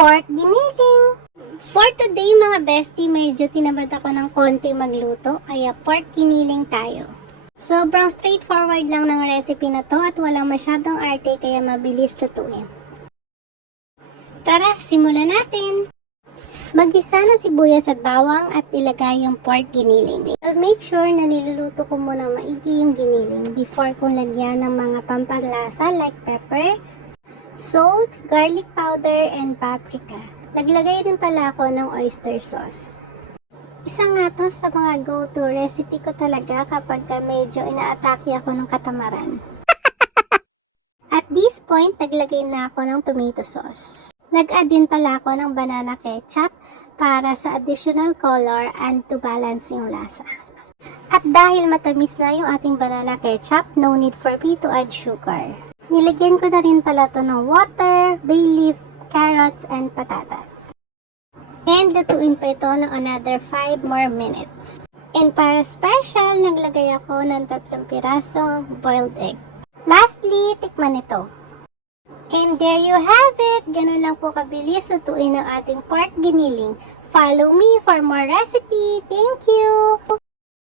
Pork Giniling! For today mga bestie, medyo tinamad ako ng konti magluto, kaya pork giniling tayo. Sobrang straightforward lang ng recipe na to at walang masyadong arte kaya mabilis lutuin. Tara, simulan natin! Mag-isa ng sibuyas at bawang at ilagay yung pork giniling. I'll make sure na niluluto ko muna maigi yung giniling before kong lagyan ng mga pampalasa like pepper, salt, garlic powder, and paprika. Naglagay din pala ako ng oyster sauce. Isa nga to sa mga go-to recipe ko talaga kapag medyo inaatake ako ng katamaran. At this point, naglagay na ako ng tomato sauce. Nag-add din pala ako ng banana ketchup para sa additional color and to balance yung lasa. At dahil matamis na yung ating banana ketchup, no need for me to add sugar. Nilagyan ko na rin pala to ng water, bay leaf, carrots, and patatas. And lutuin pa ito ng another 5 more minutes. And para special, naglagay ako ng 3 pirasong boiled egg. Lastly, tikman ito. And there you have it! Ganun lang po kabilis lutuin ang ating pork giniling. Follow me for more recipe. Thank you!